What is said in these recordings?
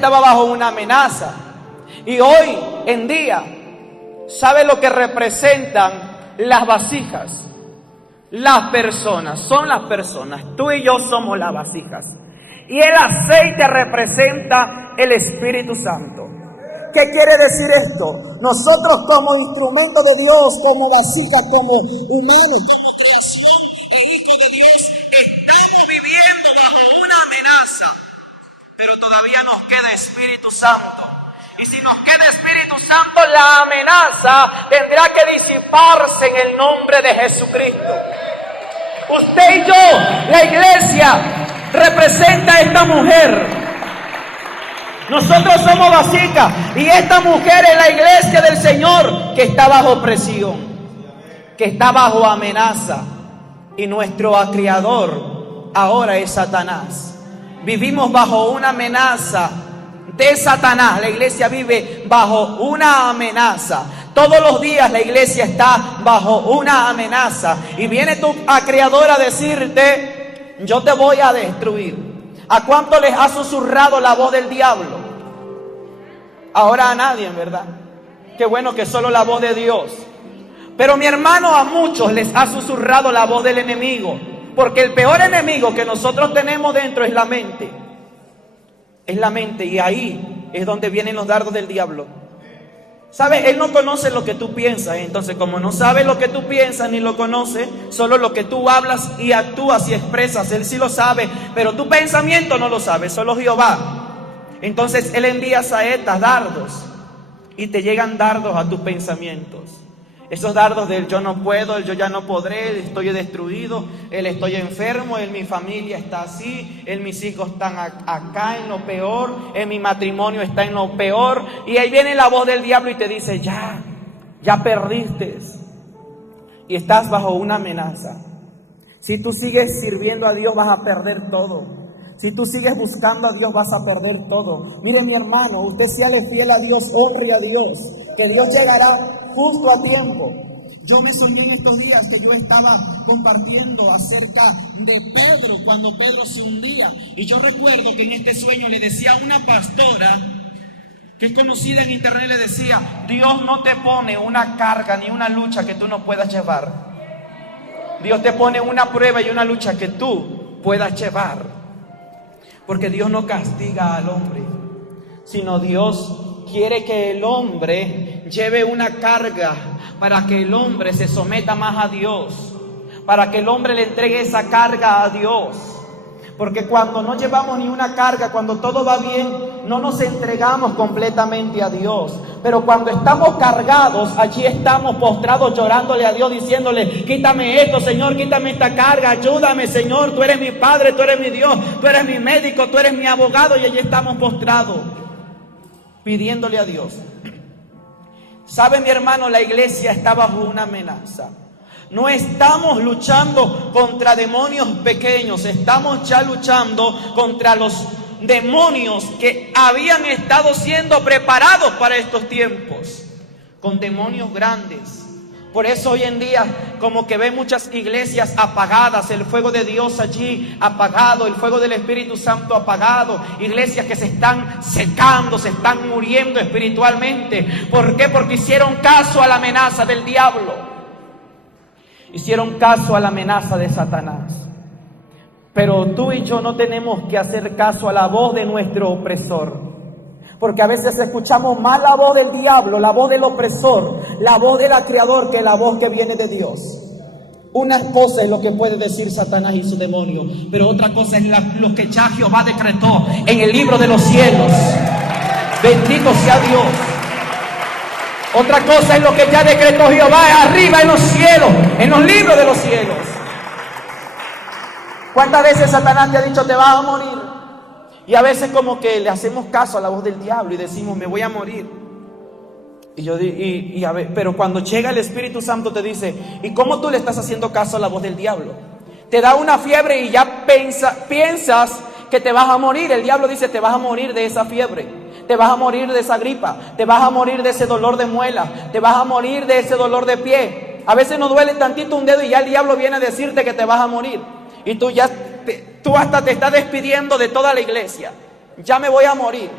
estaba bajo una amenaza. Y hoy en día, ¿sabe lo que representan las vasijas? Las personas, son las personas. Tú y yo somos las vasijas. Y el aceite representa el Espíritu Santo. ¿Qué quiere decir esto? Nosotros como instrumento de Dios, como vasija, como humanos, como creación e hijo de Dios, estamos viviendo bajo una amenaza. Pero todavía nos queda Espíritu Santo. Y si nos queda Espíritu Santo, la amenaza tendrá que disiparse en el nombre de Jesucristo. Usted y yo, la iglesia, representa a esta mujer. Nosotros somos vasijas y esta mujer es la iglesia del Señor que está bajo presión, que está bajo amenaza. Y nuestro Creador ahora es Satanás. Vivimos bajo una amenaza de Satanás. La iglesia vive bajo una amenaza. Todos los días la iglesia está bajo una amenaza. Y viene tu Creador a decirte: yo te voy a destruir. ¿A cuánto les ha susurrado la voz del diablo? Ahora a nadie, en verdad. Qué bueno que solo la voz de Dios. Pero mi hermano, a muchos les ha susurrado la voz del enemigo. Porque el peor enemigo que nosotros tenemos dentro es la mente. Es la mente, y ahí es donde vienen los dardos del diablo. ¿Sabes? Él no conoce lo que tú piensas. Entonces, como no sabe lo que tú piensas ni lo conoce, solo lo que tú hablas y actúas y expresas, él sí lo sabe, pero tu pensamiento no lo sabe, solo Jehová. Entonces él envía saetas, dardos, y te llegan dardos a tus pensamientos. Esos dardos del yo no puedo, el yo ya no podré, el estoy destruido, el estoy enfermo, el mi familia está así, el mis hijos están acá en lo peor, el mi matrimonio está en lo peor. Y ahí viene la voz del diablo y te dice: ya perdiste. Y estás bajo una amenaza. Si tú sigues sirviendo a Dios, vas a perder todo. Si tú sigues buscando a Dios, vas a perder todo. Mire, mi hermano, usted séale fiel a Dios, honre a Dios, que Dios llegará justo a tiempo. Yo me soñé en estos días que yo estaba compartiendo acerca de Pedro, cuando Pedro se hundía. Y yo recuerdo que en este sueño le decía a una pastora que es conocida en internet, le decía: Dios no te pone una carga ni una lucha que tú no puedas llevar. Dios te pone una prueba y una lucha que tú puedas llevar. Porque Dios no castiga al hombre, sino Dios quiere que el hombre lleve una carga para que el hombre se someta más a Dios, para que el hombre le entregue esa carga a Dios. Porque cuando no llevamos ni una carga, cuando todo va bien, no nos entregamos completamente a Dios. Pero cuando estamos cargados, allí estamos postrados llorándole a Dios, diciéndole: quítame esto, Señor, quítame esta carga, ayúdame, Señor, tú eres mi Padre, tú eres mi Dios, tú eres mi médico, tú eres mi abogado. Y allí estamos postrados, pidiéndole a Dios. ¿Sabe, mi hermano? La iglesia está bajo una amenaza. No estamos luchando contra demonios pequeños, estamos ya luchando contra los demonios que habían estado siendo preparados para estos tiempos, con demonios grandes. Por eso hoy en día como que ve muchas iglesias apagadas, el fuego de Dios allí apagado, el fuego del Espíritu Santo apagado, iglesias que se están secando, se están muriendo espiritualmente. ¿Por qué? Porque hicieron caso a la amenaza del diablo. Hicieron caso a la amenaza de Satanás. Pero tú y yo no tenemos que hacer caso a la voz de nuestro opresor. Porque a veces escuchamos más la voz del diablo, la voz del opresor, la voz del creador, que la voz que viene de Dios. Una cosa es lo que puede decir Satanás y su demonio, pero otra cosa es lo que ya Jehová decretó en el libro de los cielos. Bendito sea Dios. Otra cosa es lo que ya decretó Jehová arriba en los cielos, en los libros de los cielos. ¿Cuántas veces Satanás te ha dicho: te vas a morir? Y a veces como que le hacemos caso a la voz del diablo y decimos: me voy a morir. Pero cuando llega el Espíritu Santo te dice: ¿y cómo tú le estás haciendo caso a la voz del diablo? Te da una fiebre y ya piensas que te vas a morir. El diablo dice: te vas a morir de esa fiebre. Te vas a morir de esa gripa, te vas a morir de ese dolor de muela, te vas a morir de ese dolor de pie. A veces nos duele tantito un dedo y ya el diablo viene a decirte que te vas a morir. Y tú hasta te estás despidiendo de toda la iglesia. Ya me voy a morir.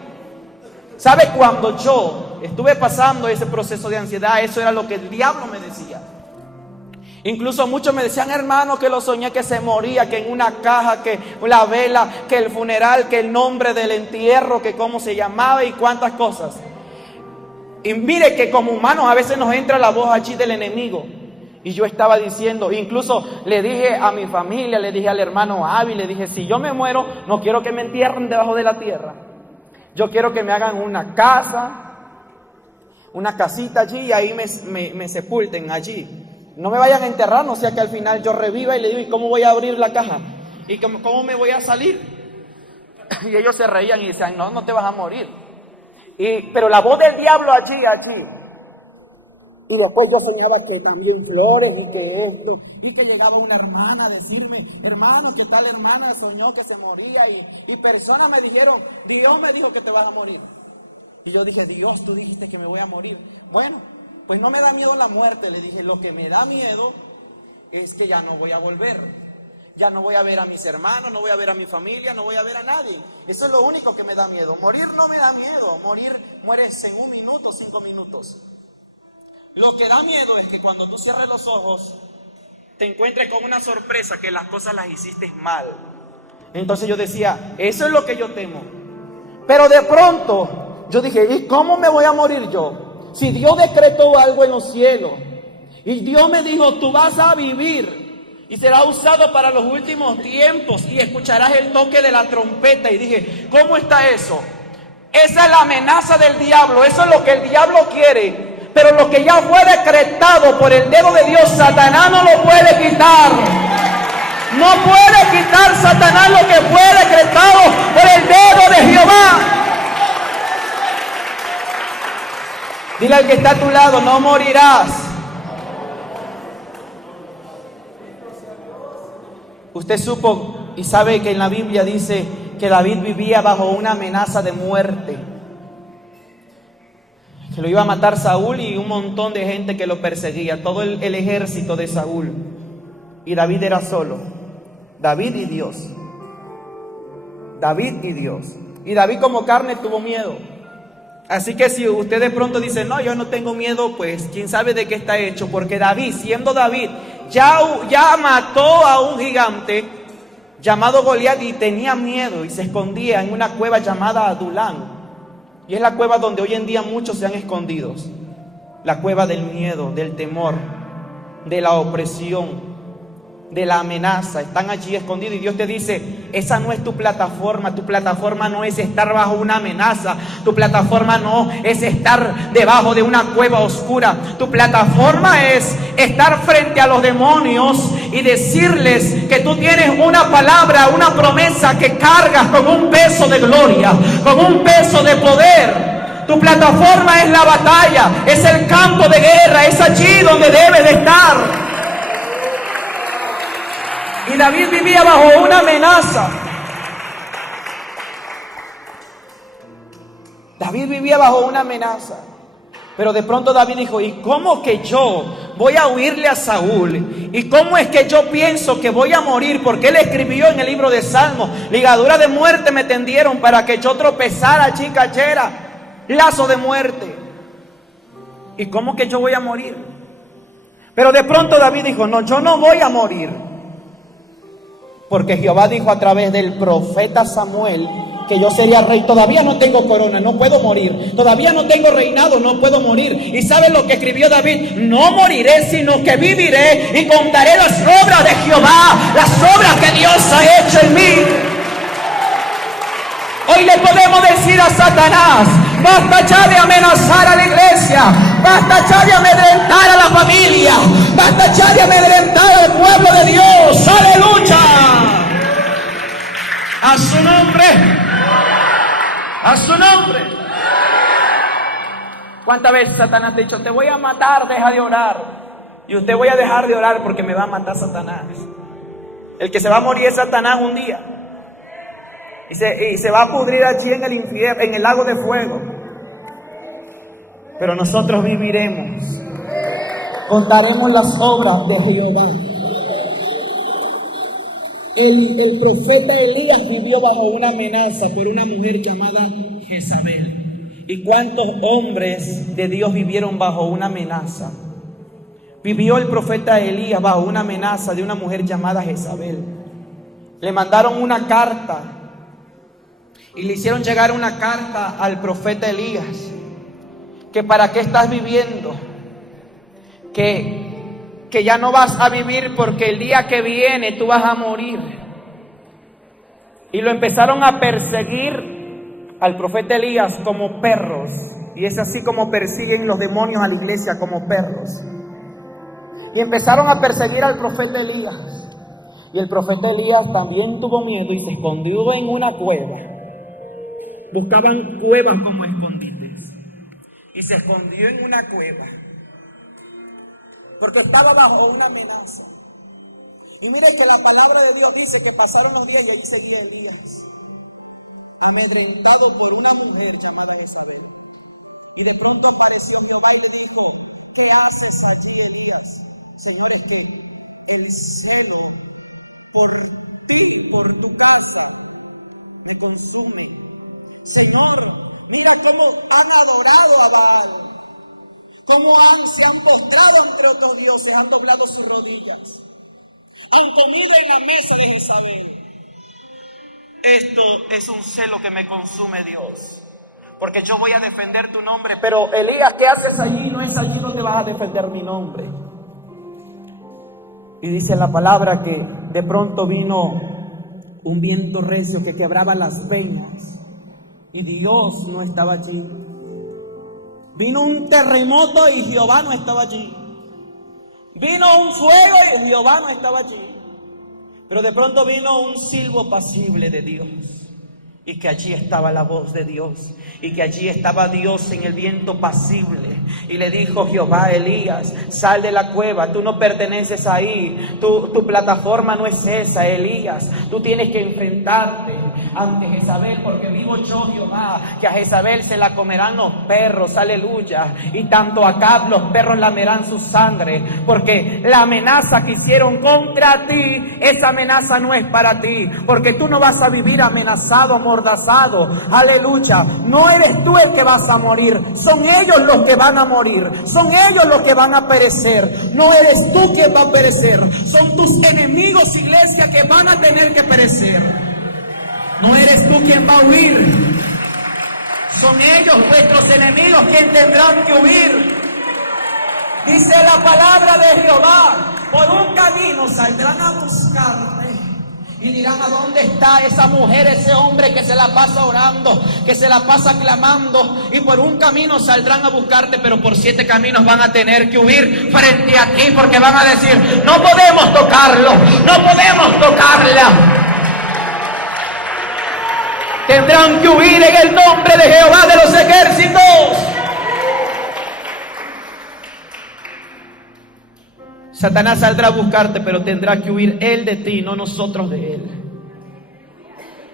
¿Sabe? Cuando yo estuve pasando ese proceso de ansiedad, eso era lo que el diablo me decía. Incluso muchos me decían, hermano, que lo soñé que se moría, que en una caja, que la vela, que el funeral, que el nombre del entierro, que cómo se llamaba y cuántas cosas. Y mire que como humanos a veces nos entra la voz allí del enemigo. Y yo estaba diciendo, incluso le dije a mi familia, le dije al hermano Avi, le dije, si yo me muero, no quiero que me entierren debajo de la tierra. Yo quiero que me hagan una casa, una casita allí y ahí me sepulten allí. No me vayan a enterrar, no sea que al final yo reviva y le digo, ¿y cómo voy a abrir la caja? ¿Y cómo me voy a salir? Y ellos se reían y decían, no te vas a morir. Pero la voz del diablo allí. Y después yo soñaba que también flores y que esto. Y que llegaba una hermana a decirme, hermano, ¿qué tal hermana? Soñó que se moría. Y personas me dijeron, Dios me dijo que te vas a morir. Y yo dije, Dios, tú dijiste que me voy a morir. Bueno, pues no me da miedo la muerte. Le dije, lo que me da miedo es que ya no voy a volver. Ya no voy a ver a mis hermanos, no voy a ver a mi familia, no voy a ver a nadie. Eso es lo único que me da miedo. Morir no me da miedo. Mueres en 1 minuto, 5 minutos. Lo que da miedo es que cuando tú cierres los ojos, te encuentres con una sorpresa que las cosas las hiciste mal. Entonces yo decía, eso es lo que yo temo. Pero de pronto, yo dije, ¿y cómo me voy a morir yo? Si Dios decretó algo en los cielos, y Dios me dijo, tú vas a vivir, y será usado para los últimos tiempos, y escucharás el toque de la trompeta. Y dije, ¿cómo está eso? Esa es la amenaza del diablo, eso es lo que el diablo quiere. Pero lo que ya fue decretado por el dedo de Dios, Satanás no lo puede quitar. No puede quitar Satanás lo que fue decretado por el dedo de Jehová. Dile al que está a tu lado, no morirás. Usted supo y sabe que en la Biblia dice que David vivía bajo una amenaza de muerte. Que lo iba a matar Saúl y un montón de gente que lo perseguía, todo el ejército de Saúl. Y David era solo, David y Dios. David y Dios. Y David como carne tuvo miedo. Así que si usted de pronto dice, no, yo no tengo miedo, pues quién sabe de qué está hecho. Porque David, siendo David, ya mató a un gigante llamado Goliat y tenía miedo y se escondía en una cueva llamada Adulán. Y es la cueva donde hoy en día muchos se han escondido. La cueva del miedo, del temor, de la opresión, de la amenaza. Están allí escondidos y Dios te dice, esa no es tu plataforma. Tu plataforma no es estar bajo una amenaza. Tu plataforma no es estar debajo de una cueva oscura. Tu plataforma es estar frente a los demonios y decirles que tú tienes una palabra, una promesa que cargas con un peso de gloria, con un peso de poder. Tu plataforma es la batalla, es el campo de guerra, es allí donde debes de estar. Y David vivía bajo una amenaza. David vivía bajo una amenaza. Pero de pronto David dijo, ¿y cómo que yo voy a huirle a Saúl? ¿Y cómo es que yo pienso que voy a morir? Porque él escribió en el libro de Salmos, ligadura de muerte me tendieron para que yo tropezara, allí cayera, lazo de muerte. ¿Y cómo que yo voy a morir? Pero de pronto David dijo, no, yo no voy a morir. Porque Jehová dijo a través del profeta Samuel que yo sería rey. Todavía no tengo corona, no puedo morir. Todavía no tengo reinado, no puedo morir. ¿Y saben lo que escribió David? No moriré, sino que viviré y contaré las obras de Jehová, las obras que Dios ha hecho en mí. Hoy le podemos decir a Satanás, basta ya de amenazar a la iglesia, basta ya de amedrentar a la familia, basta ya de amedrentar al pueblo de Dios. ¡Aleluya! A su nombre, a su nombre. ¿Cuántas veces Satanás te ha dicho, te voy a matar, deja de orar? Y usted voy a dejar de orar porque me va a matar Satanás. El que se va a morir es Satanás un día. Y se va a pudrir allí en el infierno, en el lago de fuego. Pero nosotros viviremos. Contaremos las obras de Jehová. El profeta Elías vivió bajo una amenaza por una mujer llamada Jezabel. ¿Y cuántos hombres de Dios vivieron bajo una amenaza? Vivió el profeta Elías bajo una amenaza de una mujer llamada Jezabel. Le mandaron una carta y le hicieron llegar una carta al profeta Elías, que para qué estás viviendo, que ya no vas a vivir porque el día que viene tú vas a morir. Y lo empezaron a perseguir al profeta Elías como perros, y es así como persiguen los demonios a la iglesia, como perros. Y empezaron a perseguir al profeta Elías, y el profeta Elías también tuvo miedo y se escondió en una cueva. Buscaban cuevas como escondites, y se escondió en una cueva porque estaba bajo una amenaza. Y mire que la palabra de Dios dice que pasaron los días y ahí seguía Elías, amedrentado por una mujer llamada Jezabel. Y de pronto apareció Jehová y le dijo: ¿qué haces allí, Elías? Señor, es que el cielo por ti, por tu casa, te consume. Señor, mira cómo han adorado a Baal, cómo se han postrado ante otros dioses, han doblado sus rodillas, han comido en la mesa de Jezabel. Esto es un celo que me consume, Dios, porque yo voy a defender tu nombre. Pero Elías, ¿qué haces allí? No es allí donde vas a defender mi nombre. Y dice la palabra que de pronto vino un viento recio que quebraba las peñas, y Dios no estaba allí. Vino un terremoto y Jehová no estaba allí. Vino un fuego y Jehová no estaba allí. Pero de pronto vino un silbo apacible de Dios, y que allí estaba la voz de Dios, y que allí estaba Dios en el viento pasible. Y le dijo Jehová a Elías: sal de la cueva, tú no perteneces ahí, tu plataforma no es esa, Elías. Tú tienes que enfrentarte ante Jezabel, porque vivo yo, Jehová, que a Jezabel se la comerán los perros, aleluya. Y tanto a Acab los perros lamerán su sangre, porque la amenaza que hicieron contra ti, esa amenaza no es para ti, porque tú no vas a vivir amenazado, amordazado, aleluya. No eres tú el que vas a morir, son ellos los que van a morir, son ellos los que van a perecer. No eres tú quien va a perecer, son tus enemigos, iglesia, que van a tener que perecer. No eres tú quien va a huir, son ellos, vuestros enemigos, quien tendrán que huir. Dice la palabra de Jehová: por un camino saldrán a buscarte y dirán: ¿a dónde está esa mujer, ese hombre que se la pasa orando, que se la pasa clamando? Y por un camino saldrán a buscarte, pero por 7 caminos van a tener que huir frente a ti, porque van a decir: no podemos tocarlo, no podemos tocarla. Tendrán que huir en el nombre de Jehová de los ejércitos. Satanás saldrá a buscarte, pero tendrá que huir él de ti, no nosotros de él.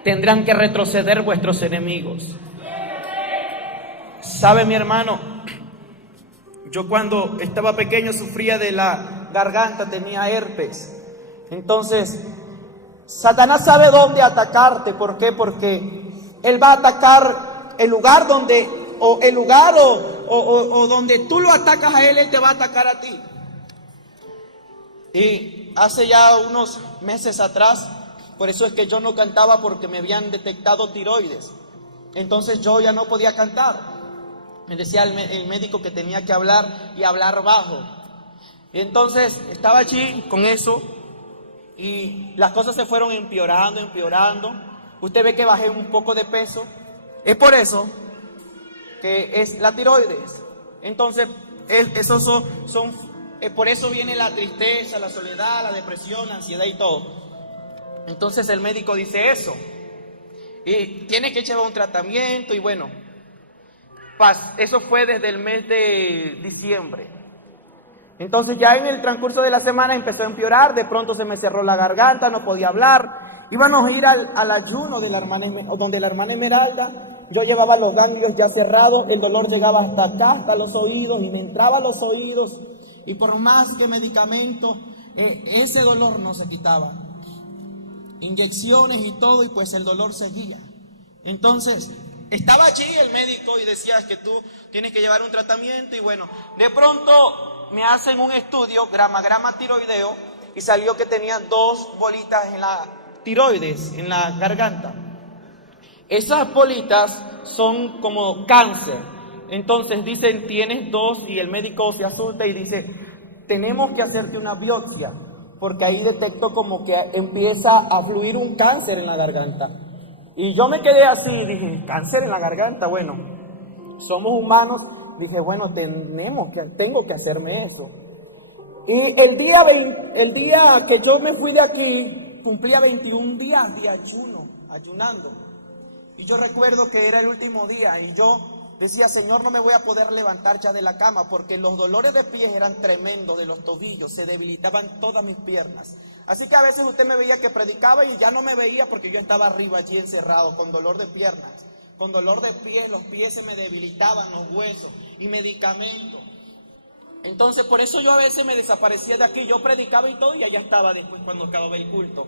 Tendrán que retroceder vuestros enemigos. ¿Sabe, mi hermano? Yo cuando estaba pequeño sufría de la garganta, tenía herpes. Entonces, Satanás sabe dónde atacarte. ¿Por qué? Porque él va a atacar el lugar donde, o donde tú lo atacas a él, él te va a atacar a ti. Y hace ya unos meses atrás, por eso es que yo no cantaba, porque me habían detectado tiroides. Entonces yo ya no podía cantar. Me decía el médico que tenía que hablar y hablar bajo. Y entonces estaba allí con eso y las cosas se fueron empeorando. Usted ve que bajé un poco de peso. Es por eso que es la tiroides. Entonces, esos son por eso viene la tristeza, la soledad, la depresión, la ansiedad y todo. Entonces el médico dice eso. Y tiene que llevar un tratamiento y bueno, eso fue desde el mes de diciembre. Entonces ya en el transcurso de la semana empezó a empeorar, de pronto se me cerró la garganta, no podía hablar. Íbamos a ir al ayuno de la hermana, donde la hermana Esmeralda. Yo llevaba los ganglios ya cerrados, el dolor llegaba hasta acá, hasta los oídos, y me entraba a los oídos. Y por más que medicamento, ese dolor no se quitaba. Inyecciones y todo, y pues el dolor seguía. Entonces, estaba allí el médico y decía que tú tienes que llevar un tratamiento y bueno, de pronto me hacen un estudio, grama tiroideo, y salió que tenía 2 bolitas en la tiroides, en la garganta. Esas bolitas son como cáncer. Entonces dicen, tienes 2, y el médico se asusta y dice, tenemos que hacerte una biopsia, porque ahí detecto como que empieza a fluir un cáncer en la garganta. Y yo me quedé así, dije, cáncer en la garganta, bueno, somos humanos, dije, bueno, tengo que hacerme eso. Y el día que yo me fui de aquí, cumplía 21 días de ayunando. Y yo recuerdo que era el último día y yo decía, Señor, no me voy a poder levantar ya de la cama porque los dolores de pies eran tremendos, de los tobillos, se debilitaban todas mis piernas. Así que a veces usted me veía que predicaba y ya no me veía porque yo estaba arriba allí encerrado con dolor de piernas, con dolor de pies, los pies se me debilitaban, los huesos y medicamentos. Entonces por eso yo a veces me desaparecía de aquí, yo predicaba y todo y allá estaba después cuando acababa el culto.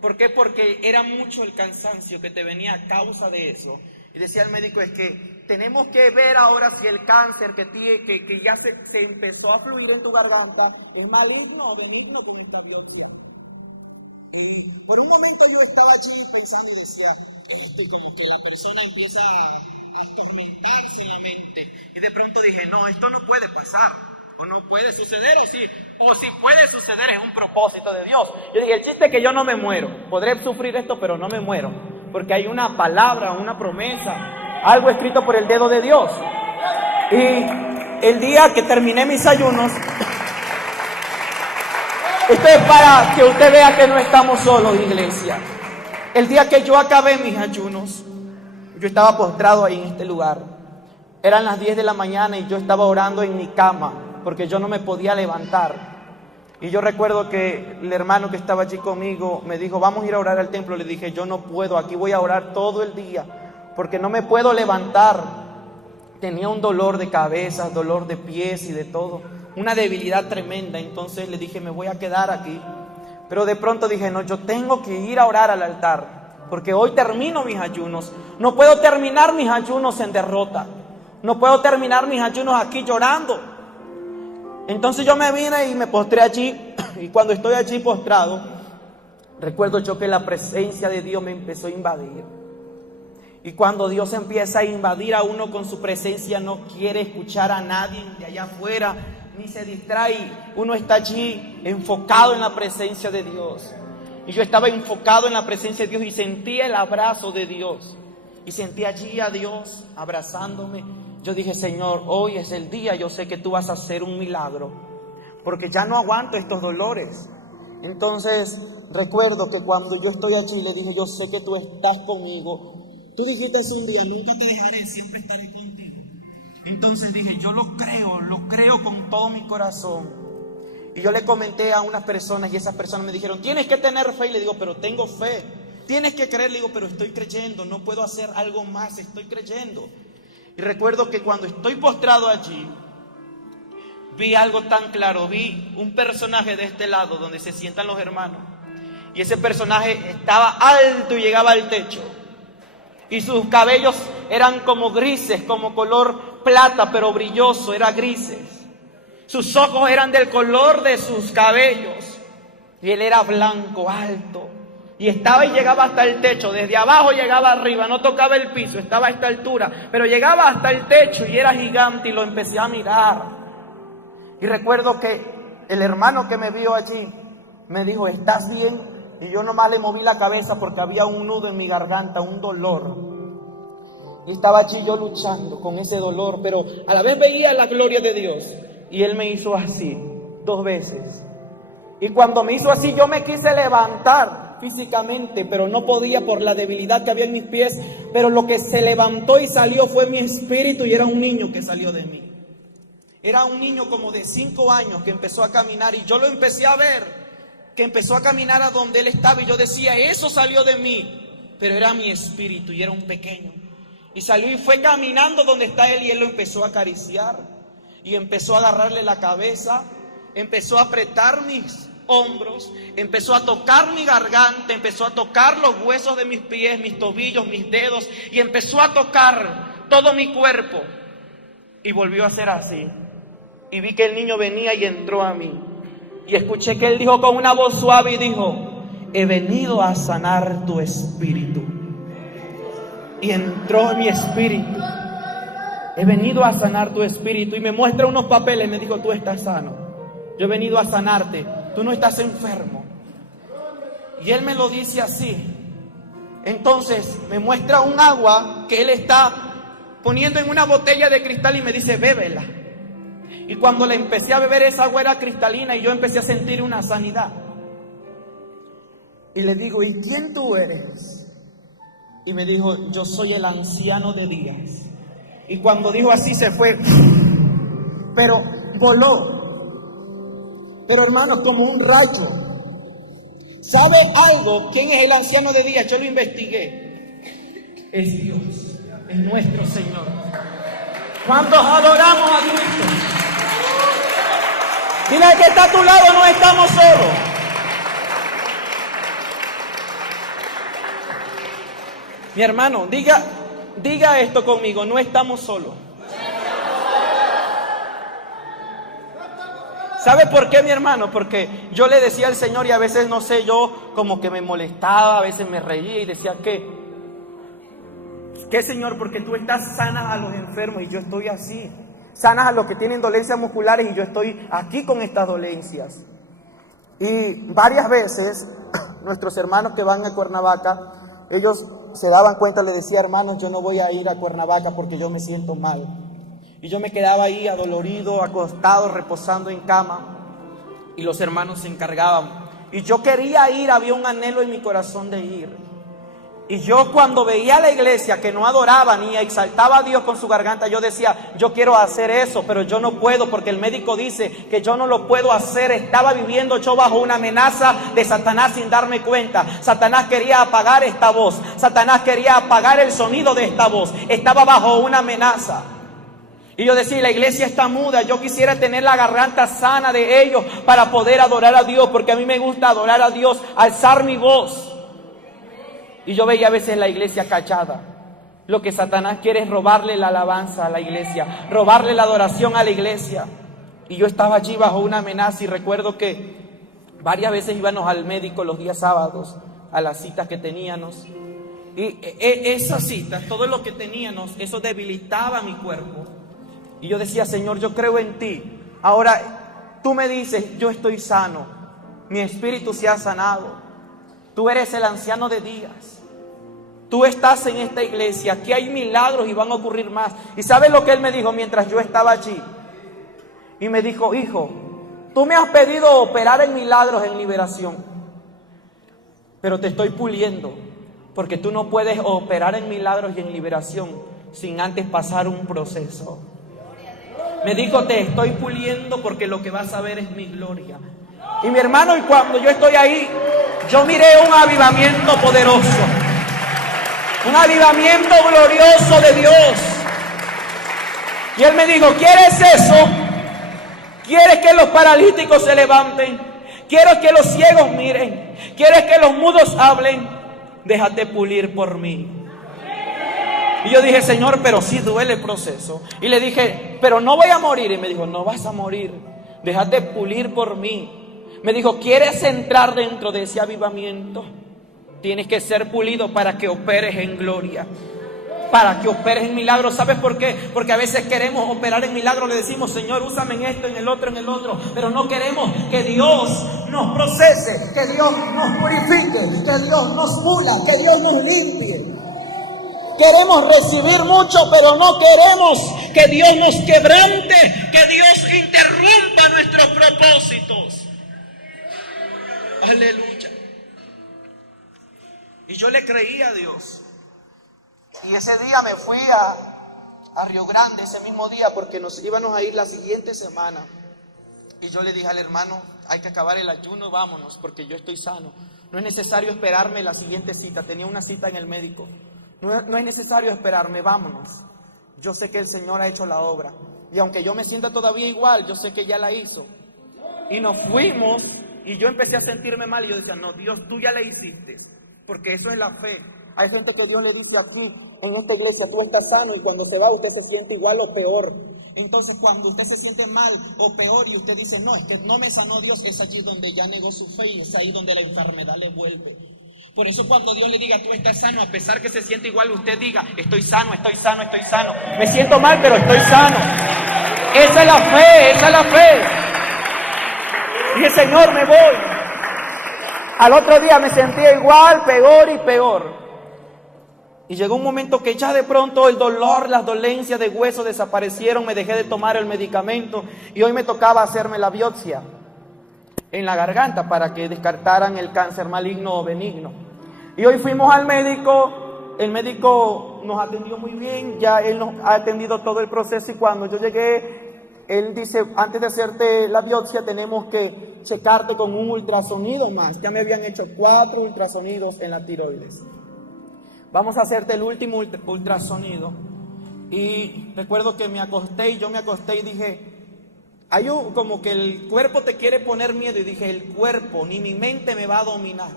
¿Por qué? Porque era mucho el cansancio que te venía a causa de eso. Y decía el médico, es que tenemos que ver ahora si el cáncer que ya se empezó a fluir en tu garganta es maligno o benigno con esta biopsia. Y por un momento yo estaba allí pensando y decía, y como que la persona empieza a atormentarse en la mente. Y de pronto dije, no, esto no puede pasar, o no puede suceder, o si puede suceder es un propósito de Dios. Yo dije, el chiste es que yo no me muero, podré sufrir esto, pero no me muero, porque hay una palabra, una promesa, algo escrito por el dedo de Dios. Y el día que terminé mis ayunos, esto es para que usted vea que no estamos solos, iglesia. El día que yo acabé mis ayunos, yo estaba postrado ahí en este lugar. Eran las 10 de la mañana y yo estaba orando en mi cama, porque yo no me podía levantar. Y yo recuerdo que el hermano que estaba allí conmigo me dijo, vamos a ir a orar al templo. Le dije, yo no puedo, aquí voy a orar todo el día, porque no me puedo levantar. Tenía un dolor de cabeza, dolor de pies y de todo, una debilidad tremenda. Entonces le dije, me voy a quedar aquí. Pero de pronto dije, no, yo tengo que ir a orar al altar, porque hoy termino mis ayunos. No puedo terminar mis ayunos en derrota. No puedo terminar mis ayunos aquí llorando. Entonces yo me vine y me postré allí. Y cuando estoy allí postrado, recuerdo yo que la presencia de Dios me empezó a invadir. Y cuando Dios empieza a invadir a uno con su presencia, no quiere escuchar a nadie de allá afuera, ni se distrae. Uno está allí enfocado en la presencia de Dios. Y yo estaba enfocado en la presencia de Dios y sentía el abrazo de Dios. Y sentí allí a Dios abrazándome. Yo dije, Señor, hoy es el día, yo sé que tú vas a hacer un milagro, porque ya no aguanto estos dolores. Entonces recuerdo que cuando yo estoy allí le dije, yo sé que tú estás conmigo. Tú dijiste un día, nunca te dejaré, siempre estaré contigo. Entonces dije, yo lo creo con todo mi corazón. Y yo le comenté a unas personas y esas personas me dijeron, tienes que tener fe. Y le digo, pero tengo fe. Tienes que creer. Le digo, pero estoy creyendo, no puedo hacer algo más, estoy creyendo. Y recuerdo que cuando estoy postrado allí, vi algo tan claro, vi un personaje de este lado donde se sientan los hermanos. Y ese personaje estaba alto y llegaba al techo. Y sus cabellos eran como grises, como color plata, pero brilloso, era grises. Sus ojos eran del color de sus cabellos. Y él era blanco, alto. Y estaba y llegaba hasta el techo, desde abajo llegaba arriba, no tocaba el piso, estaba a esta altura, pero llegaba hasta el techo y era gigante y lo empecé a mirar. Y recuerdo que el hermano que me vio allí me dijo, ¿estás bien? Y yo nomás le moví la cabeza porque había un nudo en mi garganta, un dolor. Y estaba allí yo luchando con ese dolor, pero a la vez veía la gloria de Dios. Y él me hizo así, 2 veces. Y cuando me hizo así, yo me quise levantar físicamente, pero no podía por la debilidad que había en mis pies. Pero lo que se levantó y salió fue mi espíritu, y era un niño que salió de mí. Era un niño como de 5 años que empezó a caminar, y yo lo empecé a ver, que empezó a caminar a donde él estaba, y yo decía, eso salió de mí, pero era mi espíritu, y era un pequeño. Y salió y fue caminando donde está él, y él lo empezó a acariciar, y empezó a agarrarle la cabeza, empezó a apretar mis hombros, empezó a tocar mi garganta, empezó a tocar los huesos de mis pies, mis tobillos, mis dedos, y empezó a tocar todo mi cuerpo. Y volvió a ser así. Y vi que el niño venía y entró a mí. Y escuché que él dijo con una voz suave y dijo: he venido a sanar tu espíritu. Y entró en mi espíritu. He venido a sanar tu espíritu. Y me muestra unos papeles. Me dijo: tú estás sano. Yo he venido a sanarte. Tú no estás enfermo. Y él me lo dice así. Entonces me muestra un agua que él está poniendo en una botella de cristal y me dice: bébela. Y cuando le empecé a beber, esa agua era cristalina y yo empecé a sentir una sanidad. Y le digo: ¿y quién tú eres? Y me dijo: yo soy el anciano de días. Y cuando dijo así se fue, pero voló. Pero hermano, como un rayo. ¿Sabe algo? ¿Quién es el anciano de días? Yo lo investigué. Es Dios, es nuestro Señor. ¿Cuántos adoramos a Cristo? Dile al que está a tu lado: no estamos solos. Mi hermano, diga esto conmigo: no estamos solos. ¿Sabe por qué, mi hermano? Porque yo le decía al Señor, y a veces, no sé, yo como que me molestaba, a veces me reía y decía: ¿qué, Señor? Porque tú estás sanas a los enfermos y yo estoy así. Sanas a los que tienen dolencias musculares y yo estoy aquí con estas dolencias. Y varias veces nuestros hermanos que van a Cuernavaca, ellos se daban cuenta, le decía: hermanos, yo no voy a ir a Cuernavaca porque yo me siento mal. Y yo me quedaba ahí adolorido, acostado, reposando en cama. Y los hermanos se encargaban. Y yo quería ir, había un anhelo en mi corazón de ir. Y yo cuando veía a la iglesia que no adoraba ni exaltaba a Dios con su garganta, yo decía: yo quiero hacer eso, pero yo no puedo porque el médico dice que yo no lo puedo hacer. Estaba viviendo yo bajo una amenaza de Satanás sin darme cuenta. Satanás quería apagar esta voz. Satanás quería apagar el sonido de esta voz. Estaba bajo una amenaza. Y yo decía: la iglesia está muda, yo quisiera tener la garganta sana de ellos para poder adorar a Dios, porque a mí me gusta adorar a Dios, alzar mi voz. Y yo veía a veces la iglesia callada. Lo que Satanás quiere es robarle la alabanza a la iglesia, robarle la adoración a la iglesia. Y yo estaba allí bajo una amenaza y recuerdo que varias veces íbamos al médico los días sábados, a las citas que teníamos. Y esas citas, todo lo que teníamos, eso debilitaba mi cuerpo. Y yo decía: Señor, yo creo en ti. Ahora tú me dices: yo estoy sano, mi espíritu se ha sanado. Tú eres el anciano de días. Tú estás en esta iglesia. Aquí hay milagros y van a ocurrir más. ¿Y sabes lo que él me dijo mientras yo estaba allí? Y me dijo: hijo, tú me has pedido operar en milagros, en liberación, pero te estoy puliendo, porque tú no puedes operar en milagros y en liberación sin antes pasar un proceso. Me dijo: te estoy puliendo porque lo que vas a ver es mi gloria. Y mi hermano, y cuando yo estoy ahí, yo miré un avivamiento poderoso, un avivamiento glorioso de Dios. Y él me dijo: ¿quieres eso? ¿Quieres que los paralíticos se levanten? ¿Quieres que los ciegos miren? ¿Quieres que los mudos hablen? Déjate pulir por mí. Y yo dije: Señor, pero sí duele el proceso. Y le dije: pero no voy a morir. Y me dijo: no vas a morir, déjate pulir por mí. Me dijo: ¿quieres entrar dentro de ese avivamiento? Tienes que ser pulido para que operes en gloria, para que operes en milagros. ¿Sabes por qué? Porque a veces queremos operar en milagros. Le decimos: Señor, úsame en esto, en el otro, pero no queremos que Dios nos procese, que Dios nos purifique, que Dios nos pula, que Dios nos limpie. Queremos recibir mucho, pero no queremos que Dios nos quebrante, que Dios interrumpa nuestros propósitos. Aleluya. Y yo le creí a Dios. Y ese día me fui a Río Grande, ese mismo día, porque nos íbamos a ir la siguiente semana. Y yo le dije al hermano: hay que acabar el ayuno, vámonos, porque yo estoy sano. No es necesario esperarme la siguiente cita. Tenía una cita en el médico. No es necesario esperarme, vámonos. Yo sé que el Señor ha hecho la obra. Y aunque yo me sienta todavía igual, yo sé que ya la hizo. Y nos fuimos Y yo empecé a sentirme mal y yo decía, no, Dios, tú ya le hiciste, porque eso es la fe. Hay gente que Dios le dice aquí, en esta iglesia, tú estás sano, y cuando se va usted se siente igual o peor. Entonces cuando usted se siente mal o peor y usted dice, no, es que no me sanó Dios, es allí donde ya negó su fe y es ahí donde la enfermedad le vuelve. Por eso cuando Dios le diga, tú estás sano, a pesar que se siente igual, usted diga, estoy sano, estoy sano, estoy sano. Me siento mal, pero estoy sano. Esa es la fe, esa es la fe. Dije, Señor, me voy. Al otro día me sentía igual, peor y peor. Y llegó un momento que ya de pronto el dolor, las dolencias de hueso desaparecieron, me dejé de tomar el medicamento y hoy me tocaba hacerme la biopsia en la garganta para que descartaran el cáncer maligno o benigno. Y hoy fuimos al médico, el médico nos atendió muy bien, ya él nos ha atendido todo el proceso y cuando yo llegué, él dice, antes de hacerte la biopsia tenemos que checarte con un ultrasonido más. Ya me habían hecho 4 ultrasonidos en la tiroides. Vamos a hacerte el último ultrasonido. Y recuerdo que yo me acosté y dije, hay como que el cuerpo te quiere poner miedo. Y dije, el cuerpo ni mi mente me va a dominar.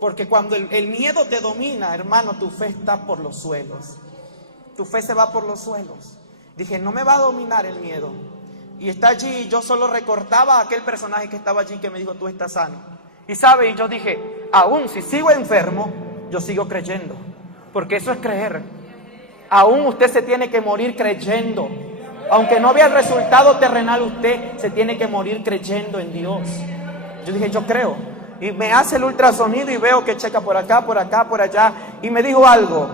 Porque cuando el miedo te domina, hermano, tu fe está por los suelos. Tu fe se va por los suelos. Dije, no me va a dominar el miedo. Y está allí, yo solo recordaba a aquel personaje que estaba allí que me dijo, tú estás sano. Y sabe, y yo dije, aún si sigo enfermo, yo sigo creyendo, porque eso es creer. Aún usted se tiene que morir creyendo. Aunque no vea el resultado terrenal, usted se tiene que morir creyendo en Dios. Yo dije, yo creo. Y me hace el ultrasonido y veo que checa por acá, por acá, por allá. Y me dijo algo,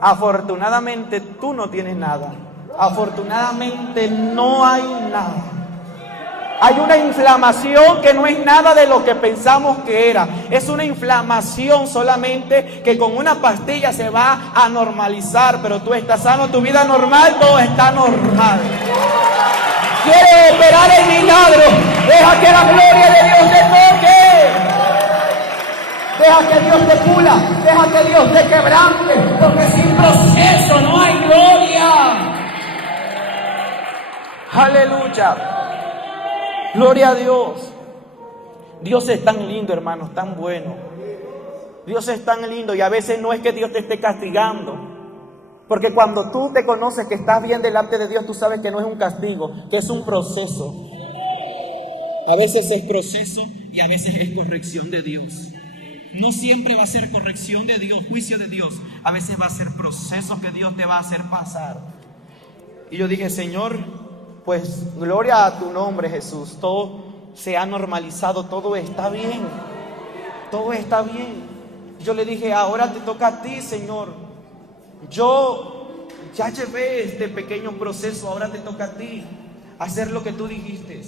afortunadamente tú no tienes nada. Afortunadamente no hay nada. Hay una inflamación que no es nada de lo que pensamos que era. Es una inflamación solamente que con una pastilla se va a normalizar. Pero tú estás sano, tu vida normal, todo está normal. ¿Quieres operar el milagro? Deja que la gloria de Dios te toque. Deja que Dios te pula. Deja que Dios te quebrante. Porque sin proceso no hay gloria. Aleluya. Gloria a Dios. Dios es tan lindo, hermanos, tan bueno. Dios es tan lindo y a veces no es que Dios te esté castigando. Porque cuando tú te conoces que estás bien delante de Dios, tú sabes que no es un castigo, que es un proceso. A veces es proceso y a veces es corrección de Dios. No siempre va a ser corrección de Dios, juicio de Dios. A veces va a ser proceso que Dios te va a hacer pasar. Y yo dije, Señor, pues gloria a tu nombre, Jesús. Todo se ha normalizado, todo está bien. Todo está bien. Yo le dije, ahora te toca a ti, Señor. Yo ya llevé este pequeño proceso, ahora te toca a ti hacer lo que tú dijiste.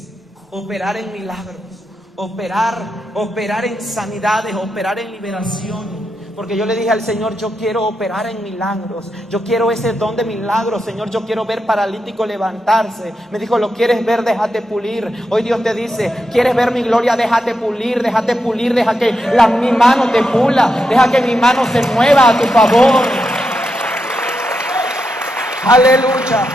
Operar en milagros, operar en sanidades, operar en liberación. Porque yo le dije al Señor, yo quiero operar en milagros. Yo quiero ese don de milagros, Señor. Yo quiero ver paralítico levantarse. Me dijo, ¿lo quieres ver? Déjate pulir. Hoy Dios te dice, ¿quieres ver mi gloria? Déjate pulir, deja que mi mano te pula. Deja que mi mano se mueva a tu favor. Aleluya.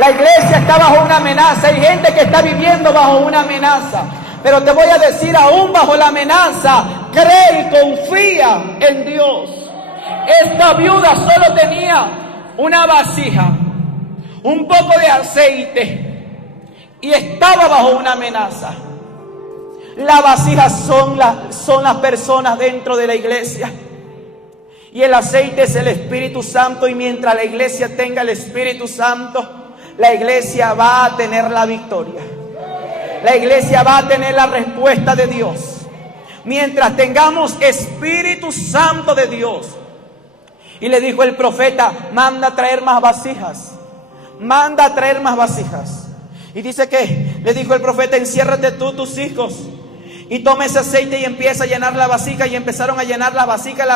La iglesia está bajo una amenaza. Hay gente que está viviendo bajo una amenaza. Pero te voy a decir, aún bajo la amenaza, cree y confía en Dios. Esta viuda solo tenía una vasija, un poco de aceite y estaba bajo una amenaza. Las vasijas son las personas dentro de la iglesia. Y el aceite es el Espíritu Santo. Y mientras la iglesia tenga el Espíritu Santo, la iglesia va a tener la victoria. La iglesia va a tener la respuesta de Dios. Mientras tengamos Espíritu Santo de Dios. Y le dijo el profeta, manda a traer más vasijas. Manda a traer más vasijas. Y dice que, le dijo el profeta, enciérrate tú, tus hijos. Y toma ese aceite y empieza a llenar la vasija. Y empezaron a llenar la vasija.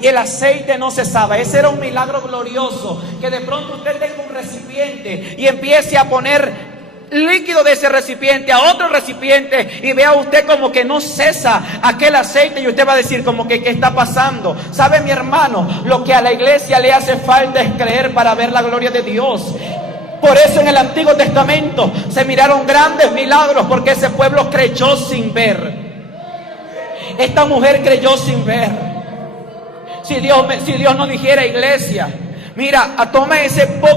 Y el aceite no cesaba. Ese era un milagro glorioso. Que de pronto usted tenga un recipiente y empiece a poner líquido de ese recipiente a otro recipiente y vea usted como que no cesa aquel aceite y usted va a decir como que ¿qué está pasando? ¿Sabe, mi hermano? Lo que a la iglesia le hace falta es creer para ver la gloria de Dios. Por eso en el Antiguo Testamento se miraron grandes milagros, porque ese pueblo creyó sin ver. Esta mujer creyó sin ver. Si Dios no dijera, iglesia, mira, toma ese poco